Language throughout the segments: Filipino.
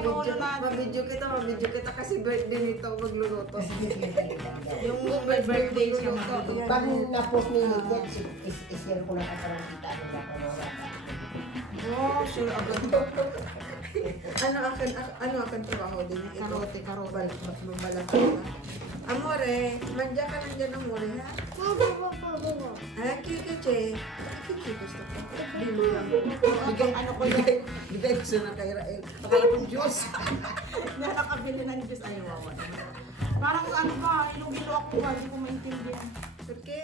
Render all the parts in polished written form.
Mabidyo kita kasi birthday nito magluluto. Yung birthday siya magluluto. Pag na-post ni Niket, is-share ko na kasalang kita. Oh, sure agad. Ano akan trabaho din? Karote. Balak. Amore, manja ka lang dyan, amore, ha? Ah, kike. Kike, gusto ko. Bigay ko siya na kay Rael. Akala kong Diyos. Nakakabili ng Diyos. Ay, wawa. Parang ano ba, ilugilo ako ba? Hindi ko maintindihan. Porque,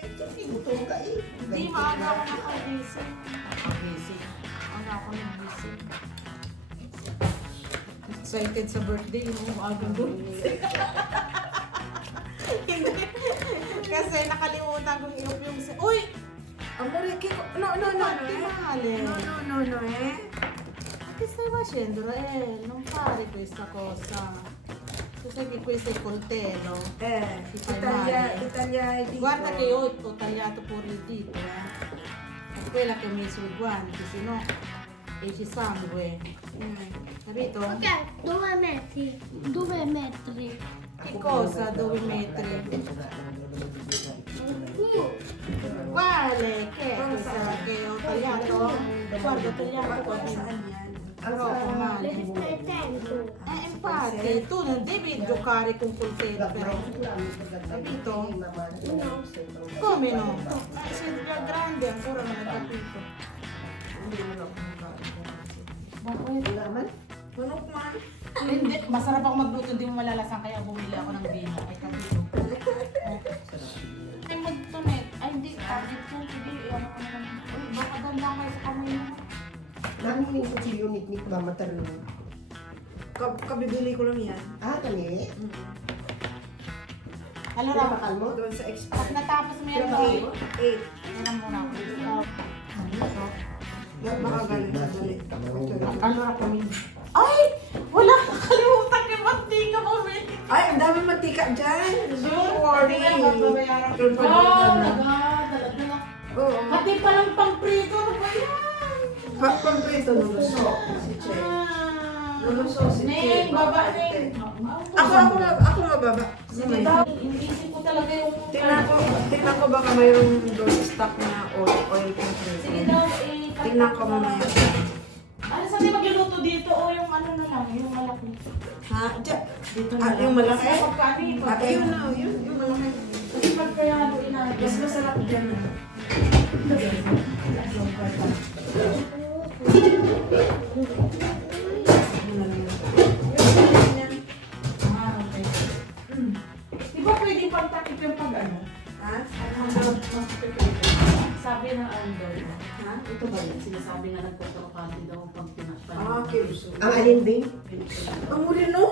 Gutom ka eh. Hindi, maaga ako nakagising. Maaga ako nagising. Excited sa birthday, yung maaga doon. Kasi nakalimutan kong iup yung... Uy! amore, kiko. No, Che stai facendo, Rael? Non fare questa cosa. Tu sai che questo è il coltello. Ti fai Italia il dito. Guarda che io ho tagliato pure il dito, È quella che ho messo i guanti, se no esce sangue. Capito? Ok, dove metti? Dove metti? Che cosa dove mettere? Quale? Che è questa che ho tagliato? Guarda, ho tagliato qua. Troppo male. Devi stare attento. Infatti, tu non devi giocare con coltello, però. Capito? Come no? Sei già grande, ancora non hai capito. Manok man. Hindi, masarap ako magluto, hindi mo malalasan, kaya bumili ako ng vino. Ay, kapito. Ay, magtunet. Ay, hindi, target yun. Sige, ano ko naman. Uy, baka ganda kayo sa kamay mo. Namin yung kutsilyo niknik ba matarong? Kabibili ko lang yan. Ah, kami? Ano Ano raw? bakal mo? Doon sa Pag expert. natapos mo yan, 8. yan muna ako. Baka galing. Ano raw kami? Ay! Wala kakalimutan yung mantika mo, Mel. Ay, ang dami mantika dyan. Don't worry. Don't Talaga na. Oo. Pati palang pang-prito, ano ba yan? Pamprito luluso. Si Che. Luluso si Che. Neng, baba, Neng. Ako mababa. Sige daw, inisip ko talaga yung... Tingnan ko baka mayroong doon stock na oil compressor. Sige daw, Tingnan ko mamaya. Ano sabi magluluto dito o yung ano na lang, yung malaki? Ha? Diyan. Dito na Ah, lang. yung malaki? Kasi pagkano yung pagkano. Yun na, yung malaki. Kasi pagkano inaagos. Mas masarap dyan na. Ah, okay. Di ba pwede pagtakip yung pag ano? Ha? Sabi ng Andor. Ha? Ito ba yun? Sinasabi nga nagkukurokante daw pag pinakpan. Ah, kiluso. Ang alin ba? Ang muli non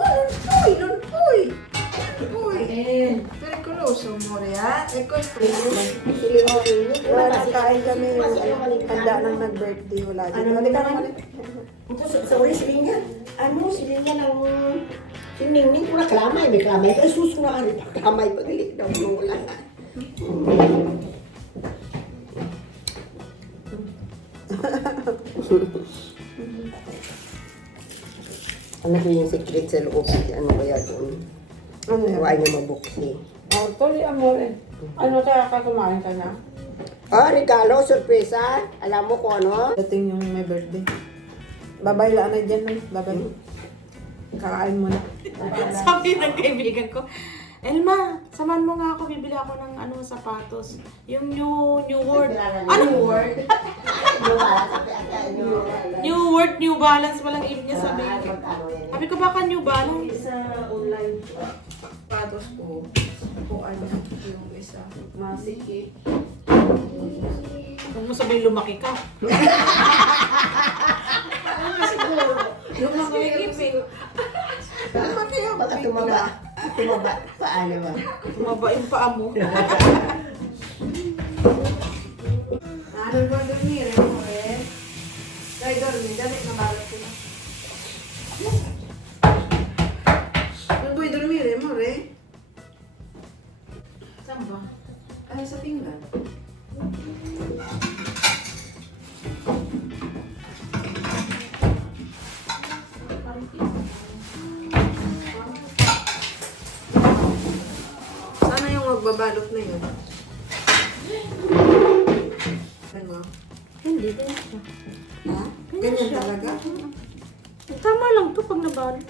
puoi. Eh, Pericoloso, amore, ha? Ecco il primo. Wala, kain kami. Handa nang nag-birthday. Wala dito. Halika naman. Ito sa uli si Linya. Ano, si Linya lang... Si Ningning ko na klamay. May klamay. Ay, susunaan. Klamay pa gali. Daw wala. Ano ba yung secret sa loob? Ano kaya doon? Ano yan? Huwag na mabuksi. Oh, tuloy, amore. Ano kaya ka kumain ka na? Oh, regalo, sorpresa. Alam mo kung ano? Dating yung may birthday. Babay lang na dyan, no? Babay. Kakain mo na. sabi ng kaibigan ko, Elma, samahan mo nga ako, bibili ako ng ano, sapatos. Yung new word. Anong word? New balance, walang ibig niya sabihin. Sabi ko, baka New Balance? Sa online patos ko, kung ano yung isa. Masikip. Huwag mo sabihin lumaki ka. Siguro. Lumaki yung Baka tumaba. Tumaba. Paano ba? Tumaba yung paa mo. Ano ba dormire, amore? Dai, dormi. Dali, nabalot ko na. Non puoi dormire, amore? Saan ba? Ay, sa pinggan. Parang pagbabalot na yun. Ano? Hindi, ganyan siya. Ha? Ganyan talaga? Tama lang to pag nabalot.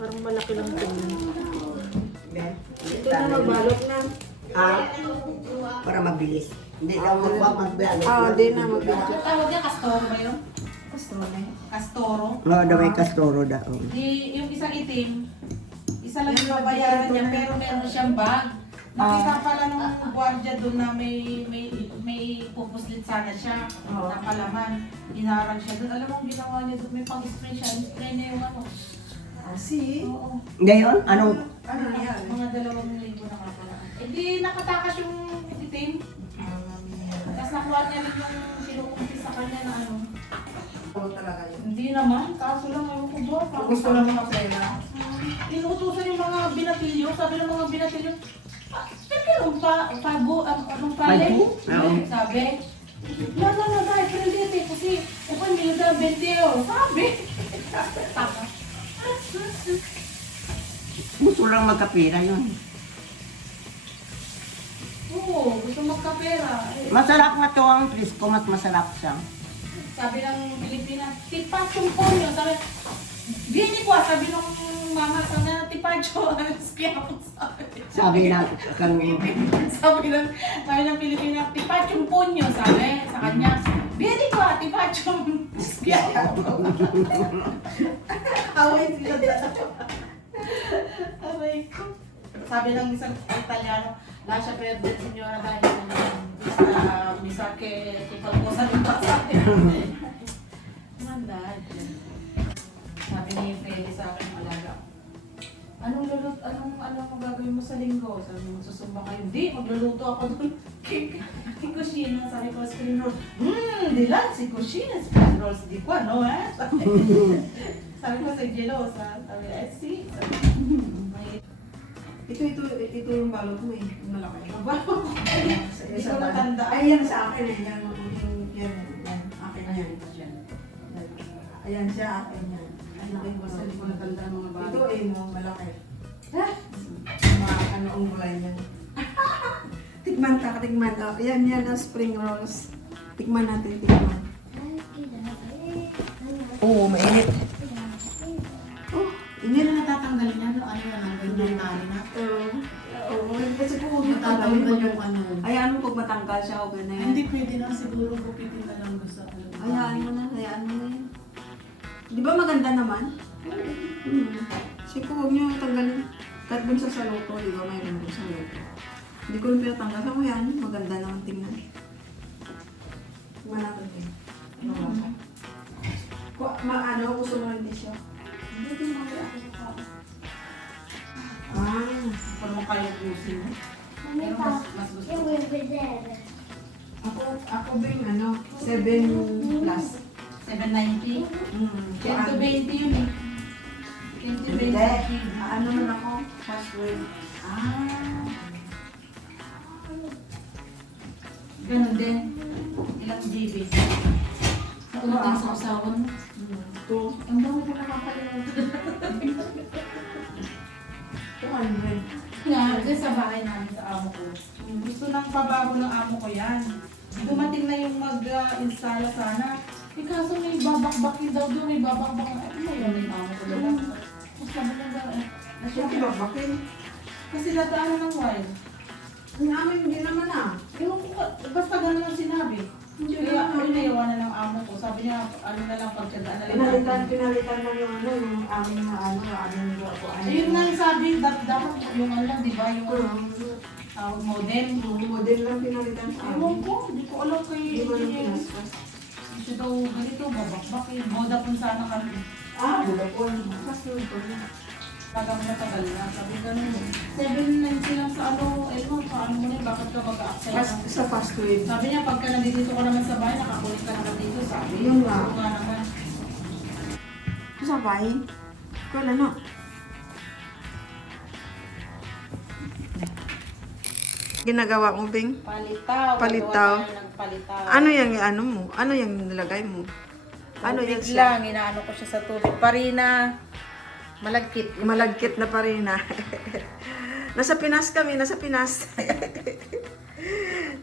Parang malaki lang tingnan. Ito na magbalot na. Para mabilis. Hindi daw magbabalot. Di na magbalot. Tawag niya kastoro ba yun? Kastoro. Oo, daw may kastoro daw. Yung isang itim, isa lang yung babayaran niya, pero meron siyang bag. Nakita pala nung guardia doon na may pupuslit sana siya. Na palaman. Hinarang siya doon. Alam mo, ang ginawa niya doon, may pang-spray siya. Spray niya yung ano. Oo. Ngayon, anong Ano yan? Mga 2,000 nakapalaan. Eh di nakatakas yung itim. Tapos nakuha niya rin yung sinukumpi sa kanya na ano. Oo talaga yun. Hindi naman, kaso lang ayaw ko ba? Gusto lang makapera. Inuutosan yung mga binatilyo, sabi ng mga binatilyo, pero anong pala? Pago? Oo. Sabi, no, dahil prendete, kasi ako hindi na 20 euro. Sabi. Taka. gusto lang magkapira yun? Oo, gusto magkapera. Masarap nga to ang Frisco, mas masarap siya. Sabi ng Pilipinas, tipasong po nyo. Sabi, bini ko, sabi ng mama, sabi na, tipacho. Kaya po sabi. Sabi na kang sabi ng Pilipinas, tipachong po nyo. Sabi sa kanya, bini ko, tipachong. Kaya po. Away sila dalawa. Aray ko. Sabi ng isang Italiano, lascia perdere signora dahil mi sa che qualcosa non passa. Mandad. Sabi ni Freddy sa akin malaga. Anong gagawin mo sa linggo? Sabi mo, susumba kayo. Hindi, magluluto ako doon. Yung kusina, sabi ko, spring rolls. Dilan, si kusina, spring rolls. Di ko, ano eh? Sabi ko sa Gelosa, sabi, si. Ito yung balot mo eh. Malaki. Hindi ko natanda. Ay, yan sa akin eh. Yan. Akin na yan. Ayan siya, akin yan. Hindi ko natanda mga bago. Ito eh, mo, malaki. Ano ang gulay niyan. Tikman ka, tikman. Yan ang spring rolls. Tikman natin, tikman. Oo, mainit. Hindi na natatanggalin niya, ano yan, hanggang yung tali na. Oo, kasi po huwag Natatawin matanggal. yung ano. Hayaan mo pag matanggal siya o ganyan. Hindi pwede na siguro gupitin na lang gusto. Hayaan mo na yun. Di ba maganda naman? Kasi po huwag niyo tanggalin. Kahit dun sa saluto, di ba mayroon dun sa saluto. Hindi ko rin pinatanggal. Sabi ko yan, maganda naman tingnan. Tingnan natin eh. Ano ba? Ano, gusto mo rin siya? Hindi din ako ako. Parang kayo pusin. Pero mas gusto. Io vuoi vedere. Ako ba yung ano, 7 plus. 790? Kaya 120 yun eh. 120. Hindi. Ano man ako? Password. Ganun din. Ilang GB? Nauna din sa usawan mo. Ito. Ang dami ko nakakalimutan. 200. Nga, dyan sa bahay namin sa amo ko. Gusto ng pabago ng amo ko yan. Dumating na yung mag-install sana. Eh kaso may babakbakin daw doon, may babakbakin. Ano yun yung amo ko doon? Mas sabi lang daw eh. Nasya babakin. Kasi nataanan ng wire. Ang amin, hindi naman Ewan ko, basta gano'n ang sinabi. Kaya pinaiwanan ng amo ko. Sabi niya, ano na lang pagtsagaan na lang. Pinalitan na yung ano, yung aming aming ako. Ayun nga yung sabi, dapat yung ano lang, di ba? Yung tawag modem. Model lang pinalitan sa Ewan amin. ko, hindi ko alam kay Hindi ko lang engineer. pinaspas. Gusto daw ganito, babakbakin. Vodafone sana kami. Budapon. Password ko na. Tagang matagal na. Sabi ganun. 790 lang sa ano, paano mo na, bakit ka mag-accept? Sa password. Sabi niya, pagka nandito ka naman sa bahay, nakakulit ka naman dito, sabi. Yun nga. Oo nga naman. Sa bahay? Wala na. Ginagawa mo, Bing? Palitaw. Palitaw. Gawa tayo ng palitaw. Ano yung ano mo? Ano yung nilagay mo? Ano yan Tubig siya? lang, inaano ko siya sa tubig. Parina, malagkit. Malagkit na pa rin na. Nasa Pinas kami, nasa Pinas.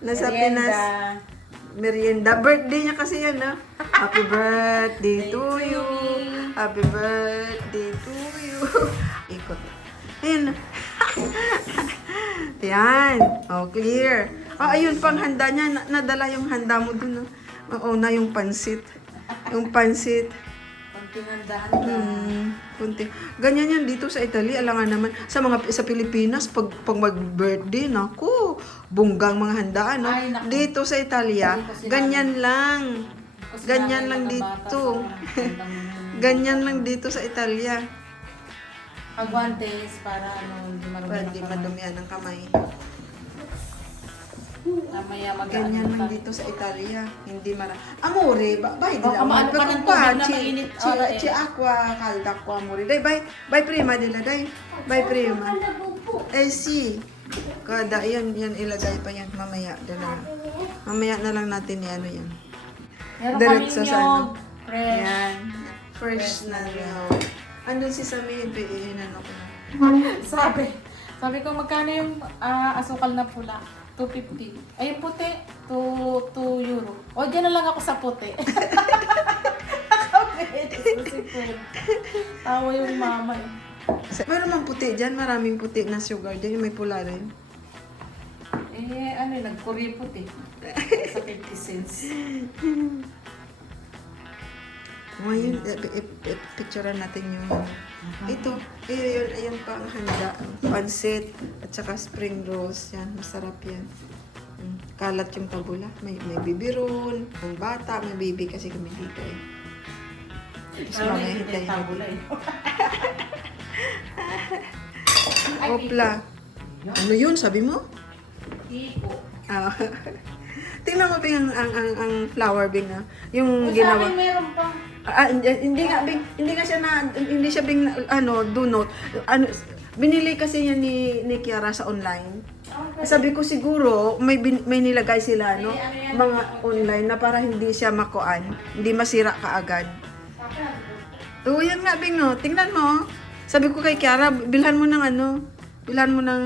Nasa Merienda. Pinas. Merienda. Birthday niya kasi yan, ha? Happy birthday to you. Happy birthday to you. Ikot. Ayun. Yan. Oh, clear. Oh, ayun pang handa niya. Nadala yung handa mo dun, no? Oo na yung pansit. Yung pansit. Konting handaan ka. Kunti. Ganyan yan dito sa Italy. Alangan naman. Sa Pilipinas, pag mag-birthday, naku, bunggang mga handaan. No? Ay, naku. Dito sa Italia, Hindi ko sinabi. ganyan lang. Kasi Ganyan namin lang nakabata dito. sa handang Ganyan lang dito sa Italia. Agwantes para hindi marumi Pwede ng kamay. madumihan ng kamay. Mamaya Ganyan lang dito sa Italia. Hindi amore, vai di Baka maano pa ng tubig na mainit. Ci acqua calda qua amore. Dai, vai prima dila, dai. Vai prima. Eh si. Kada yan ilagay pa yan mamaya dala. Mamaya na lang natin yan yan. Meron Diretso kaming sa ano? nyog, fresh. Yan. Fresh na yun. Andun si Samin, ano ko na. Sabi ko, magkano yung asukal na pula? 250. Ay, yung puti, 2 euro. O, dyan na lang ako sa puti. Tawa yung mama eh. Meron mang puti dyan, maraming puti na sugar dyan, yung may pula rin. Nagkuripot eh. Sa 50 cents. Ngayon, picturean natin yung ito, ayun pa ang handa. Pansit, at saka spring rolls. Yan, masarap yan. Kalat yung tabula. May bibiron, ang bata, may baby kasi kami dito eh. Tapos mamaya hintayin tabula natin. eh. Opla. Ano yun, sabi mo? Ipo. Ah. Tingnan mo Bing ang flower Bing na. Yung Sa ginawa. akin meron pang Hindi nga Bing, hindi siya Bing do note. Binili kasi yan ni Kiara sa online. Sabi ko siguro may nilagay sila no, mga online na para hindi siya makuan, hindi masira kaagad. Oo, yan nga Bing no. Tingnan mo. Sabi ko kay Kiara, bilhan mo ng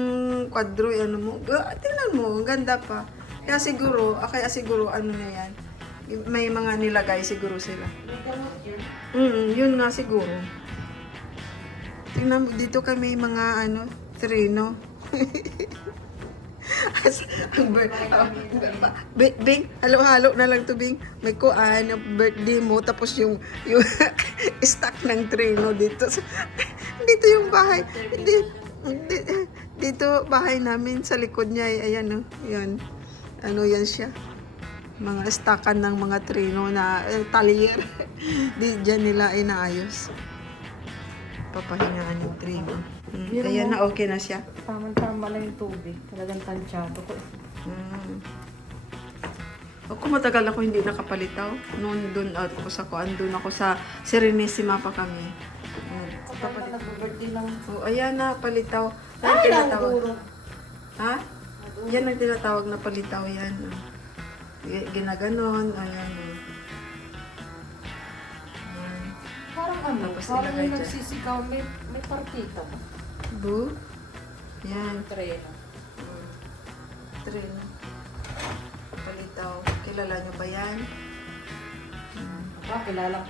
kwadro, ano mo. Tingnan mo, ang ganda pa. Kaya siguro ano na yan. May mga nilagay siguro sila. may gamot yun. Yun nga siguro. Tingnan mo, dito kami mga trino. Bing, halo-halo na lang to Bing. May birthday mo, tapos yung stock ng trino dito. Dito yung bahay. Dito bahay namin sa likod niya. Ayan no. Yan. Yan siya. Mga stockan ng mga trino na talier. Diyan nila inaayos. Papahingaan yung trino. Kaya na okay na siya. Tama lang yung tubig. Talagang tansyado ko. Ako matagal ako hindi nakapalitaw. Noon doon ako sa doon ako sa Serenissima pa kami. Kapag nag-birthday lang. Oh, ayan na palitaw. Ay, lang tinatawag. duro. Ha? Yan ang tinatawag na palitaw yan. Ginaganon, ayan. Ayan. Parang Tapos parang ilagay yung dyan. nagsisigaw, may partita ba? Bu? Yan. Treno. Trino. Palitaw. Kilala nyo ba yan?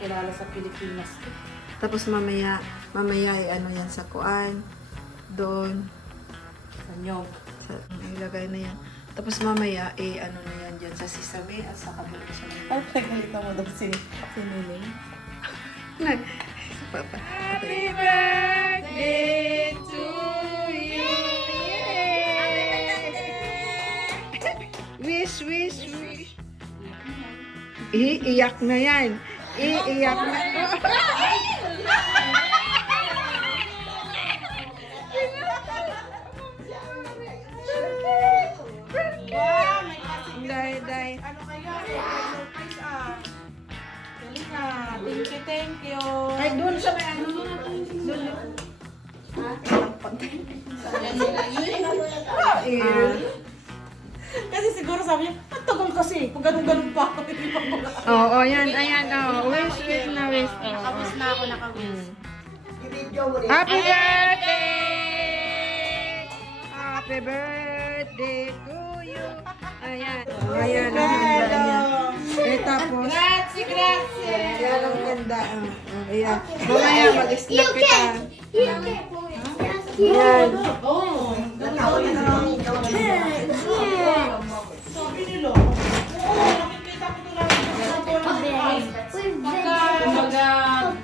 Kilala sa Pilipinas. Tapos mamaya ay yan sa kuan. Doon. Sa nyog. Ilagay na yan. Tapos mamaya na yan dyan sa sesame at sa kabila siya. Ay, pagkalita mo daw si Nining. Papa. Happy birthday to you. Wish. Iiyak na yan. Iiyak na. Day. Ano kaya? Surprise ah. Galing ah. Thank you. Ay, doon sa may doon. Kasi siguro sabi niya, ang tagal kasi. Kung ganun-ganun pa ako, hindi pa ko Oo, ayan. Wish na. Nakabus na ako, nakabus. I-video mo rin. Happy birthday! Happy birthday to you. Ayan. Ayan ang handa niya. Eh tapos, Grazie, grazie. ayan ang handa. Ayan. Mamaya mag-snack kita. Ayan. Oh, sabi nila. Oo, nakikita ko doon lang sa bola. Kumbaga,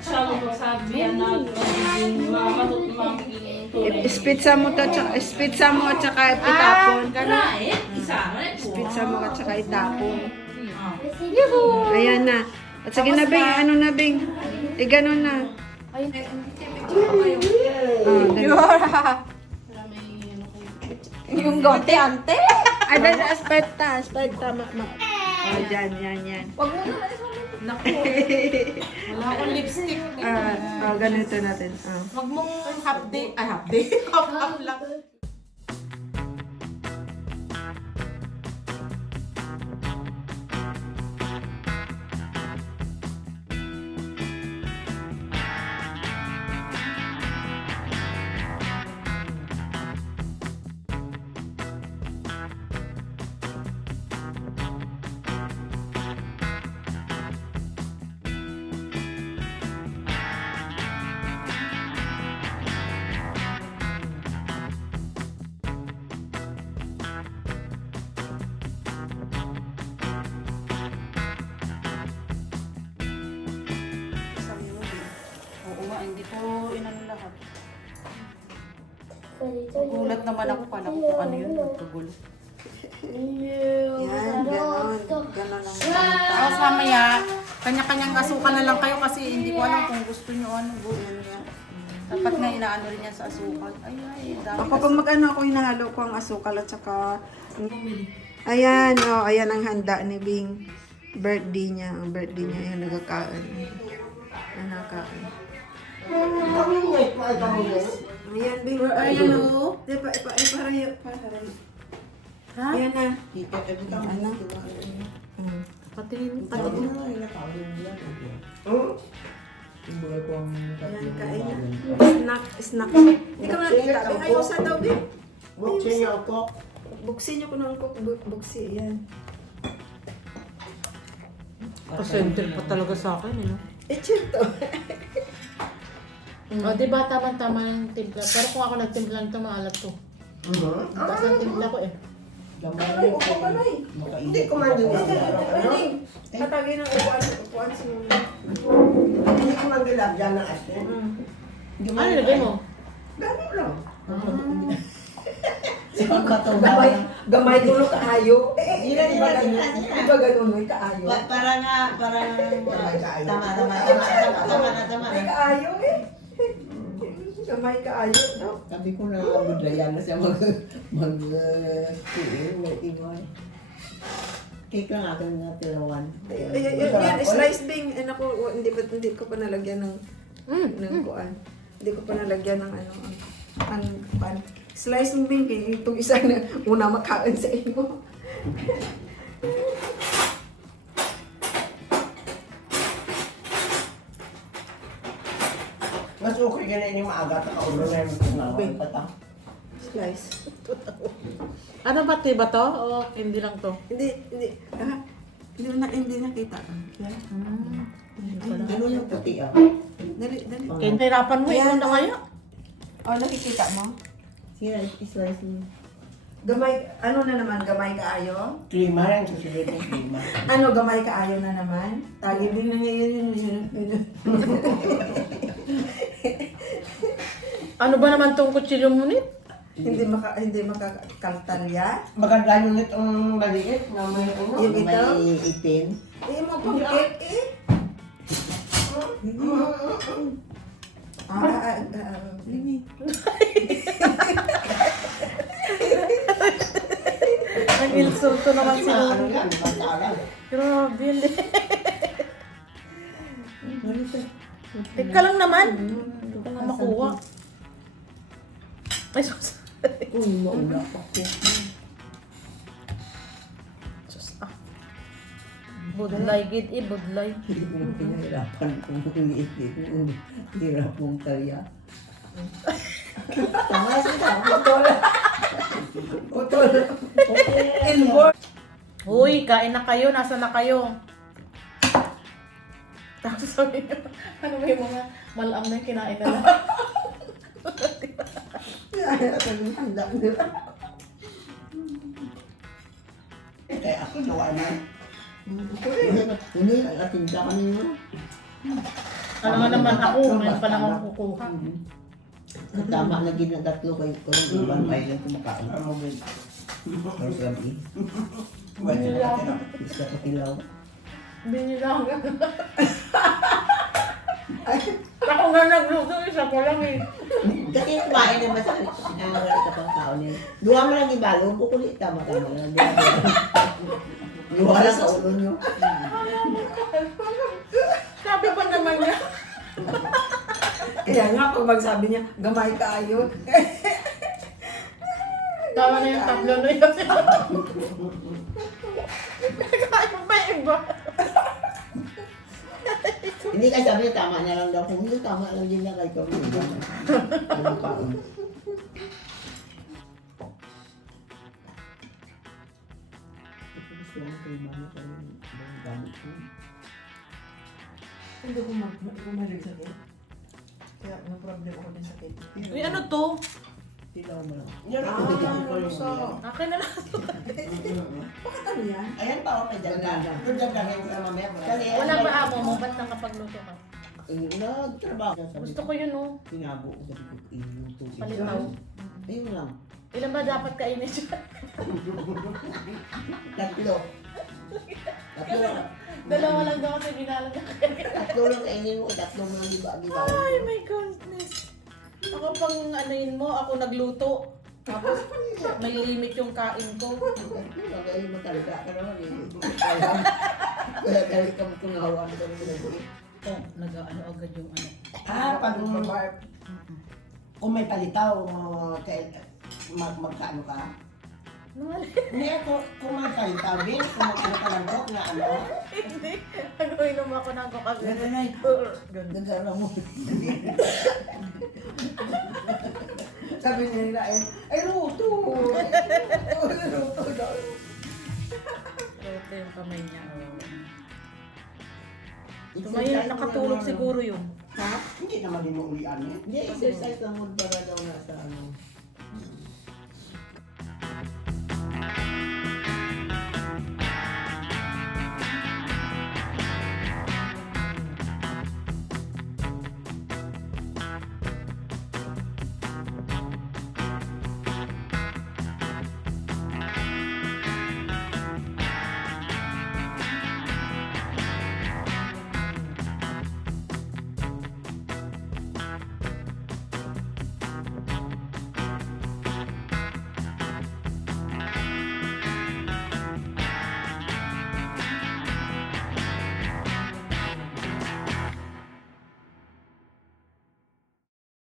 siya magsabi na magiging Spitsa mo to, spitsa mo at saka itapon. Spitsa mo at saka itapon. Ayan na. At sige na, Bing. Ano na, Bing? Ganon na. Yung gote ante. Ay, dahil aspetta. Oh, dyan, yan. Wag mo na. Naku. Wala akong lipstick. Ganito natin. Wag mong half day. Ay, half day. Half lang. Oo nga, hindi ko inano lahat. Gulat naman ako pala kung ano yun, nagkagulo. Yan, ganon. Ganon ang Tapos mamaya, kanya-kanyang asukal na lang kayo kasi hindi ko alam kung gusto nyo ano. Dapat nga inaano rin yan sa asukal. Ay, dami Ako pag mag-ano ako, hinahalo ko ang asukal at saka... Ayan, ayan ang handa ni Bing. Birthday niya. Ang birthday niya, ayan, nagkakain. Ayan, nagkakain. Ayan, Bing. Ayan, Di pa, para. Ha? Ayan na. Ayan na. Patingin. Ayan, kain na. Snack. Hindi ka nakita, Bing. Ayaw sa daw, Bing. Buksin niyo ko ng cook. Buksi, ayan. Pasenter pa talaga sa akin, eh, no? Echito. O, di ba tama-tama yung timpla? Pero kung ako nagtimpla nito, maalat to. Taas ang timpla ko eh. Kaloy, upo kaloy. Hindi ko man din. Patagay ng upuan sa mga. Hindi ko man gilabyan ng asin. Ano nilagay mo? Gano'n lang. Gamay ko no kaayo. Di ba ganun may kaayo? Para nga, tama. May kaayo eh. Gamay kaayo. No? Sabi ko na budrayan na siya mag-tiil, mag-ingay. Cake lang akin na tilawan. Yan, slice Bing. Ako, hindi ko pa nalagyan ng kuan. Hindi ko pa nalagyan ng ano, ang pan. Slice ng Bing, itong isa na una makain sa inyo. Mas okay ka na yung maaga at kaulo na yung tunawan pata. Slice. Ano ba, tiba to? O hindi lang to? Hindi nakita. Ano yung puti ah? Dali. Kaya hirapan mo, ikaw na kaya? Nakikita mo? Sige, islice mo. Gamay, ano na naman, gamay kaayo? Klima rin, susunod ng klima. Ano, gamay kaayo na naman? Tagi din na yun. Ano ba naman tong kutsilyo mo nit? Hindi makakaltalya. Maganda yung itong maliit na may ano, Yung ito? may ipin. Mo pang cake eh. Limi. Nag-insulto naman si Ano Lolo. yan, bantalan. Grabe, hindi. Teka lang naman. Hindi ko na makuha. Ay, sus. Uy, maula pa ko. Sus, budlay, gid budlay. Hindi ko pinahirapan kung ulitin. Hirap mong talya. Tama sila. Putol. Putol. Inborn. Uy, kain na kayo. Nasaan na kayo? Tapos sabi niya, ano ba yung mga malam na yung kinain na lang? Handa nila. Kaya ako gawa na. Hindi, atinda ka ninyo. Ano nga naman ako, ngayon pa lang ako kukuha. Tama na ginadatlo kayo ko. Ibang island kumakain. Pero sabi, isa ka tilaw. Hindi nila ako Ako nga nagluto, isa ko lang eh. Kasi kumain naman sa nangangalit ka pang tao niya. Luha mo lang ibalo, bukulit. Tama-tama lang. Luha lang sa ulo nyo. Sabi pa naman niya. Kaya nga, pag magsabi niya, gamay ka ayo. Tama na yung tatlo na yun. Kaya pa yung iba. Hindi ka sabi niya, tama na lang daw. Kung hindi, tama lang din na kayo. Hindi ko malig sakit. Kaya na-problem ako din sakit. Uy, ano to? Tilaw mo lang. Akin na lang. Bakit ano yan? Ayan pa, may dagdagan. Yung dagdagan ko na mamaya. Wala ba amo mo? Ba't nakapagluto ka? Nagtrabaho. Gusto ko yun oh. Pinabo ko sabi ko, yung tubig. Palitaw. Ayun lang. Ilan ba dapat kainin siya? Tatlo. Tatlo lang. Dalawa lang daw kasi binalag na kayo. Tatlo lang kainin mo. Tatlo mo lang di ba? Ay, my goodness. Ako pang anuin mo, ako nagluto. Tapos may limit yung kain ko. Magaling mo talaga ka naman eh. Kaya talaga ka mo kung hawan ka mo lagi. Oh, nag-ano agad yung ano. Pag kung may palitaw, magkaano ka? Hindi ako, kung may palitaw din, kung magkaano ka lang ko, na ano? Hindi. Nag-inom ako ng Coca-Cola. Ganun. Nagkaroon mo. Sabi niya nila ay luto. Luto daw. Rote yung kamay niya. Mahirap nakatulog siguro yun. Ha? Hindi naman din mo ulian eh. Hindi, exercise lang mo para daw na sa ano.